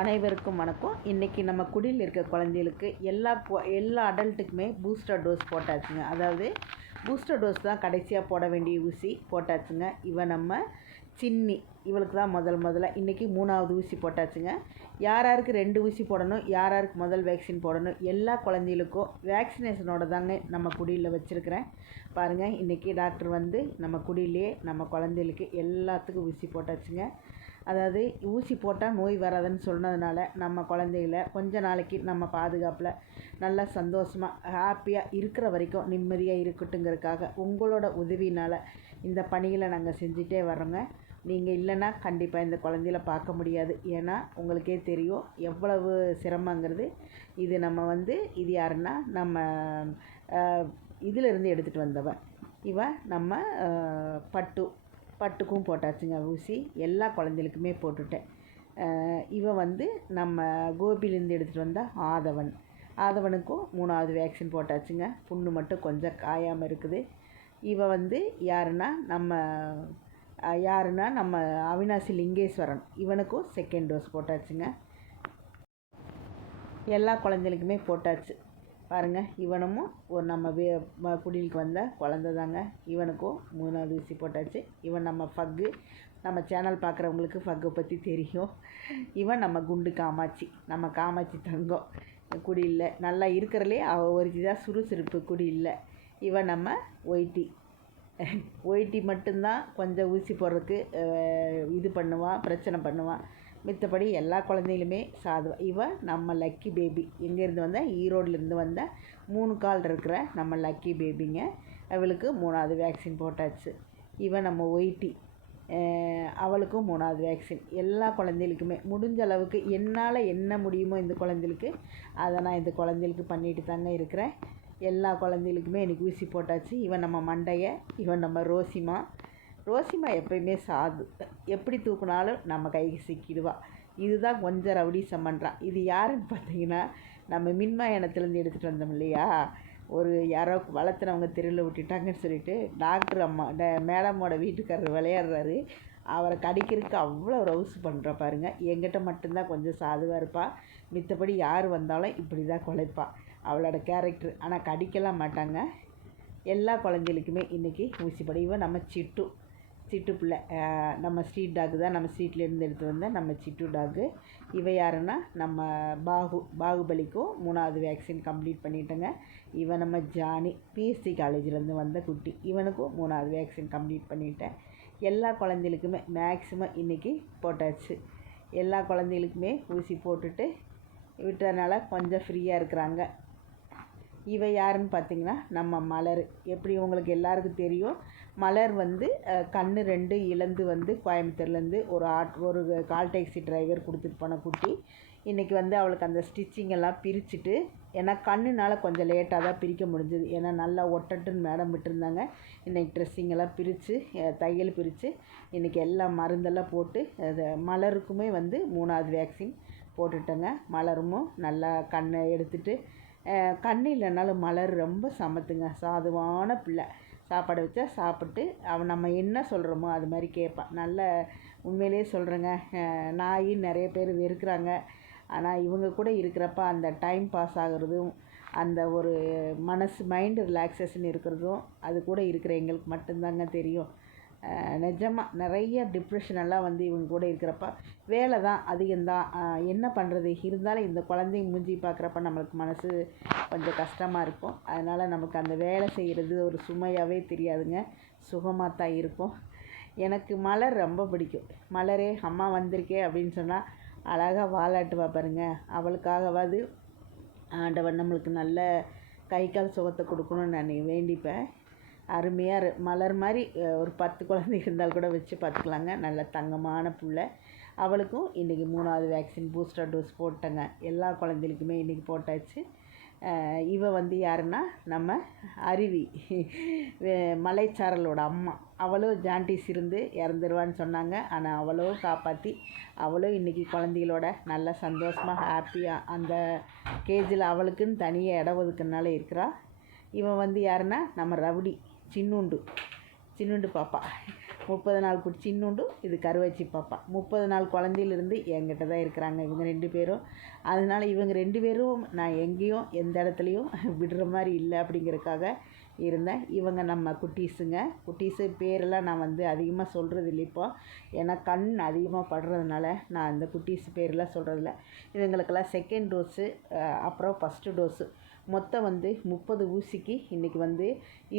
அனைவருக்கும் வணக்கம். இன்றைக்கி நம்ம குடியில் இருக்க குழந்தைகளுக்கு எல்லா எல்லா அடல்ட்டுக்குமே பூஸ்டர் டோஸ் போட்டாச்சுங்க. அதாவது பூஸ்டர் டோஸ் தான் கடைசியாக போட வேண்டிய ஊசி போட்டாச்சுங்க. இவன் நம்ம சின்னி இவளுக்கு தான் முதல் முதல்ல. இன்றைக்கி மூணாவது ஊசி போட்டாச்சுங்க. யார் யாருக்கு ரெண்டு ஊசி போடணும் யார் யாருக்கு முதல் வேக்சின் போடணும் எல்லா குழந்தைகளுக்கும் வேக்சினேஷனோட தாங்க நம்ம குடியில் வச்சுருக்கிறேன். பாருங்கள் இன்றைக்கி டாக்டர் வந்து நம்ம குடியிலே நம்ம குழந்தைகளுக்கு எல்லாத்துக்கும் ஊசி போட்டாச்சுங்க. அதாவது ஊசி போட்டால் நோய் வராதுன்னு சொன்னதுனால நம்ம குழந்தைகள கொஞ்ச நாளைக்கு நம்ம பாதுகாப்பில் நல்லா சந்தோஷமாக ஹாப்பியாக இருக்கிற வரைக்கும் நிம்மதியாக இருக்கட்டுங்கிறதுக்காக உங்களோட உதவினால் இந்த பணிகளை நாங்கள் செஞ்சுட்டே வரோங்க நீங்கள் இல்லைன்னா கண்டிப்பாக இந்த குழந்தையில பார்க்க முடியாது. ஏன்னா உங்களுக்கே தெரியும் எவ்வளவு சிரமங்கிறது. இது நம்ம வந்து இது யாருன்னா நம்ம இதிலிருந்து எடுத்துகிட்டு வந்தவன். இவன் நம்ம பட்டு பட்டுக்கும் போட்டாச்சுங்க ஊசி. எல்லா குழந்தைகளுக்குமே போட்டுட்டேன். இவன் வந்து நம்ம கோபிலேருந்து எடுத்துகிட்டு வந்த ஆதவன். ஆதவனுக்கும் மூணாவது வேக்சின் போட்டாச்சுங்க. புண்ணு மட்டும் கொஞ்சம் காயாமல் இருக்குது. இவன் வந்து யாருன்னா நம்ம யாருன்னா நம்ம அவினாசி லிங்கேஸ்வரன். இவனுக்கும் செகண்ட் டோஸ் போட்டாச்சுங்க. எல்லா குழந்தைகளுக்குமே போட்டாச்சு. பாருங்கள் இவனும் ஒரு நம்ம வே குடிலுக்கு வந்த குழந்த தாங்க. இவனுக்கும் மூணாவது ஊசி போட்டாச்சு. இவன் நம்ம ஃபக்கு நம்ம சேனல் பார்க்குறவங்களுக்கு ஃபக்கை பற்றி தெரியும். இவன் நம்ம குண்டு காமாட்சி நம்ம காமாட்சி தங்கம். குடியில் நல்லா இருக்கிறலே அவள் ஒருத்தி தான் சுறுசுறுப்பு குடியில் இவன் நம்ம ஒயிட்டி. ஒயிட்டி மட்டும்தான் கொஞ்சம் ஊசி போடுறதுக்கு இது பண்ணுவான் பிரச்சனை பண்ணுவான். மித்தபடி எல்லா குழந்தைகளுமே சாதுவா இவன் நம்ம லக்கி பேபி எங்கேருந்து வந்த? ஈரோட்லேருந்து வந்த மூணு கால் இருக்கிற நம்ம லக்கி பேபிங்க அவளுக்கு மூணாவது வேக்சின் போட்டாச்சு. இவன் நம்ம ஒயிட்டி அவளுக்கும் மூணாவது வேக்சின் எல்லா குழந்தைகளுக்குமே. முடிஞ்ச அளவுக்கு என்னால் என்ன முடியுமோ இந்த குழந்தைகளுக்கு அதை நான் இந்த குழந்தைகளுக்கு பண்ணிட்டு தாங்க இருக்கிறேன். எல்லா குழந்தைகளுக்குமே எனக்கு ஊசி போட்டாச்சு. இவன் நம்ம மண்டைய இவன் நம்ம ரோசிமா ரோசிமா எப்பயுமே சாது. எப்படி தூக்குனாலும் நம்ம கைக்கு சிக்கிடுவா. இதுதான் கொஞ்சம் ரவுடிசம் பண்ணுறான் இது யாருன்னு பார்த்தீங்கன்னா நம்ம மின்மயானத்துலேருந்து எடுத்துகிட்டு வந்தோம் இல்லையா? ஒரு யாரோ வளர்த்துனவங்க தெருவில் விட்டுட்டாங்கன்னு சொல்லிட்டு டாக்டர் அம்மா ட மேடமோட வீட்டுக்காரர் விளையாடுறாரு. அவரை கடிக்கிறதுக்கு அவ்வளோ ரவுஸ் பண்ணுற பாருங்க. எங்கிட்ட மட்டும்தான் கொஞ்சம் சாதுவாக இருப்பாள் மித்தபடி யார் வந்தாலும் இப்படி தான் குலைப்பாள் அவளோட கேரக்டர் ஆனால் கடிக்கலாம் மாட்டாங்க. எல்லா குழந்தைகளுக்குமே இன்றைக்கி ஊசி போட இவன் நம்ம சிட்டு. சிட்டு பிள்ளை நம்ம ஸ்ட்ரீட் டாக் தான் நம்ம ஸ்ட்ரீட்லேருந்து எடுத்து வந்த நம்ம சிட்டு டாக்கு இவ யாருன்னா நம்ம பாகு பாகுபலிக்கும் மூணாவது வேக்சின் கம்ப்ளீட் பண்ணிட்டேங்க. இவன் நம்ம ஜானி பிஎஸ்சி காலேஜ்லேருந்து வந்த குட்டி. இவனுக்கும் மூணாவது வேக்சின் கம்ப்ளீட் பண்ணிட்டேன். எல்லா குழந்தைகளுக்குமே மேக்ஸிமம் இன்றைக்கி போட்டாச்சு. எல்லா குழந்தைகளுக்குமே ஊசி போட்டுட்டு விட்டதுனால கொஞ்சம் ஃப்ரீயாக இருக்கிறாங்க. இவை யாருன்னு பார்த்தீங்கன்னா நம்ம மலர். எப்படி உங்களுக்கு எல்லாருக்கும் தெரியும்? மலர் வந்து கண்ணு ரெண்டு இழந்து வந்து கோயம்புத்தூர்லேருந்து ஒரு ஆட் ஒரு கால் டாக்ஸி டிரைவர் கொடுத்துட்டு போன குட்டி. இன்றைக்கி வந்து அவளுக்கு அந்த ஸ்டிச்சிங் எல்லாம் பிரிச்சுட்டு ஏன்னா கண்ணுனால் கொஞ்சம் லேட்டாக தான் பிரிக்க முடிஞ்சது. ஏன்னா நல்லா ஒட்டட்டுன்னு மேடம் விட்டுருந்தாங்க. இன்றைக்கி ட்ரெஸ்ஸிங் எல்லாம் பிரித்து தையல் பிரித்து இன்றைக்கி எல்லா மருந்தெல்லாம் போட்டு அதை மலருக்குமே வந்து மூணாவது வேக்சின் போட்டுட்டேங்க. மலரும் நல்லா கண்ணை எடுத்துகிட்டு அஹ், இல்லைனாலும் மலர் ரொம்ப சமத்துங்க. சாதுவான பிள்ளை. சாப்பாடு வச்சா சாப்பிட்டு அவன் நம்ம என்ன சொல்கிறோமோ அது மாதிரி கேட்பான். நல்ல உண்மையிலேயே சொல்கிறேங்க நாய் நிறைய பேர் வெறுக்கிறாங்க. ஆனால் இவங்க கூட இருக்கிறப்ப அந்த டைம் பாஸ் ஆகிறதும் அந்த ஒரு மனசு மைண்டு ரிலாக்ஸேஷன் இருக்கிறதும் அது கூட இருக்கிற எங்களுக்கு மட்டும்தாங்க தெரியும். நிஜமாக நிறைய டிப்ரெஷன் எல்லாம் வந்து இவங்க கூட இருக்கிறப்ப வேலை தான் அதிகம்தான். என்ன பண்ணுறது இருந்தாலும் இந்த குழந்தைங்க மூஞ்சி பார்க்குறப்ப நம்மளுக்கு மனசு கொஞ்சம் கஷ்டமாக இருக்கும். அதனால் நமக்கு அந்த வேலை செய்கிறது ஒரு சுமையாகவே தெரியாதுங்க. சுகமாக தான் இருக்கும். எனக்கு மலர் ரொம்ப பிடிக்கும். மலரே அம்மா வந்திருக்கே அப்படின்னு சொன்னால் அழகாக வாலாட்டுவா பாருங்க. அவளுக்காகவாது ஆண்டவன் நம்மளுக்கு நல்ல கை கால் சுகத்தை கொடுக்கணும்னு நான் வேண்டிப்பேன். அருமையாக மலர் மாதிரி ஒரு பத்து குழந்தை இருந்தால் கூட வச்சு பார்த்துக்கலாங்க. நல்ல தங்கமான புள்ள. அவளுக்கும் இன்றைக்கி மூணாவது வேக்சின் பூஸ்டர் டோஸ் போட்டேங்க. எல்லா குழந்தைகளுக்குமே இன்றைக்கி போட்டாச்சு. இவ வந்து யாருன்னா நம்ம அருவி மலைச்சாரலோட அம்மா. அவளும் ஜாண்டிஸ் இருந்து இறந்துருவான்னு சொன்னாங்க. ஆனால் அவளும் காப்பாற்றி அவளும் இன்றைக்கி குழந்தைகளோட நல்ல சந்தோஷமாக ஹாப்பியாக அந்த கேஜில் அவளுக்குன்னு தனியாக இடம் ஒதுக்குனால இருக்கிறா. இவன் வந்து யாருன்னா நம்ம ரவுடி. சின்னுண்டு. சின்னுண்டு பாப்பா. முப்பது நாள் குட்டி சின்னுண்டு இது கருவச்சி பாப்பா. முப்பது நாள் குழந்தையிலிருந்து என்கிட்ட தான் இருக்கிறாங்க இவங்க ரெண்டு பேரும். அதனால இவங்க ரெண்டு பேரும் நான் எங்கேயும் எந்த இடத்துலையும் விடுற மாதிரி இல்லை அப்படிங்கிறதுக்காக இருந்தேன். இவங்க நம்ம குட்டீஸுங்க. குட்டீஸு பேரெல்லாம் நான் வந்து அதிகமாக சொல்கிறது இல்லை இப்போ. ஏன்னா கண் அதிகமாக படுறதுனால நான் அந்த குட்டீஸ் பேரெல்லாம் சொல்கிறதில்ல இவங்களுக்கெல்லாம் செகண்ட் டோஸு அப்புறம் ஃபஸ்ட்டு டோஸு மொத்தம் வந்து முப்பது ஊசிக்கு இன்றைக்கி வந்து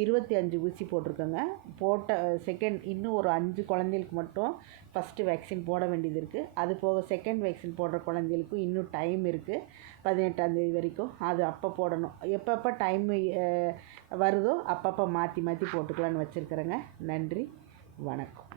இருபத்தி அஞ்சு ஊசி போட்டிருக்கோங்க. போட்ட செகண்ட் இன்னும் ஒரு அஞ்சு குழந்தைகளுக்கு மட்டும் ஃபஸ்ட்டு வேக்சின் போட வேண்டியது இருக்குது அது போக செகண்ட் வேக்சின் போடுற குழந்தைகளுக்கும் இன்னும் டைம் இருக்குது பதினெட்டாந்தேதி வரைக்கும் அது அப்போ போடணும். எப்பப்போ டைம் வருதோ அப்பப்போ மாற்றி மாற்றி போட்டுக்கலான்னு வச்சுருக்குறேங்க. நன்றி வணக்கம்.